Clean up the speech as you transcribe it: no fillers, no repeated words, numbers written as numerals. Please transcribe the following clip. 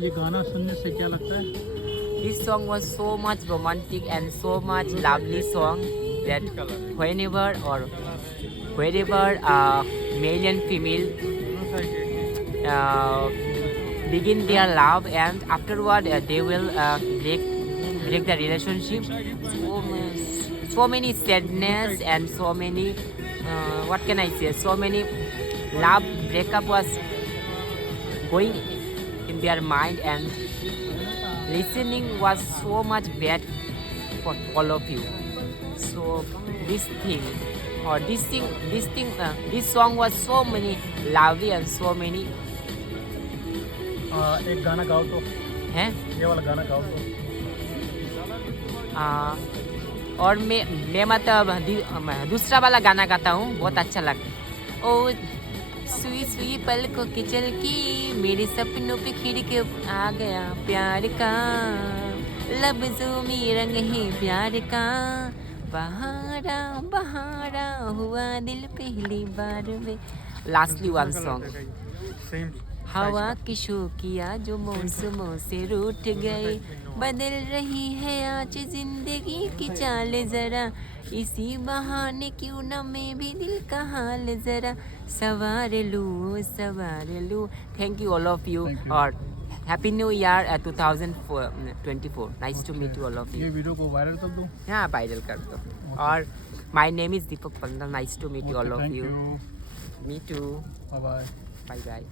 ये गाना सुनने से क्या लगता है? This song was so much romantic and so much lovely song that whenever or wherever male and female begin their love and afterward they will break the relationship. So many sadness and so many what can I say? So many love breakup was going in their mind and listening was so much bad for all of you. So this thing or this song was so many lovely and so many एक गाना गाओ तो, हैं ये वाला गाना गाओ तो। और मैं मतलब दूसरा वाला गाना गाता हूँ, बहुत अच्छा लगता है। ओ सुई सुई पलकों की झलकी मेरे सपनों पे खिड़ के आ गया प्यार का लफ्जों में रंग है प्यार का बहारा बहारा हुआ दिल पहली बार में। लास्टली वन सॉन्ग हवा की शोकिया जो मौसमों से रूठ गई बदल रही है आज जिंदगी की चाल जरा इसी बहाने क्यों न मैं भी दिल का हाल जरा सवार लूं। Thank you all of you और happy new year 2024। Nice to meet you all of you. ये वीडियो को वायरल कर दो। हाँ वायरल कर दो। और my name is Deepak Panda. Nice to meet you all of you. Me too. Bye bye. Bye bye.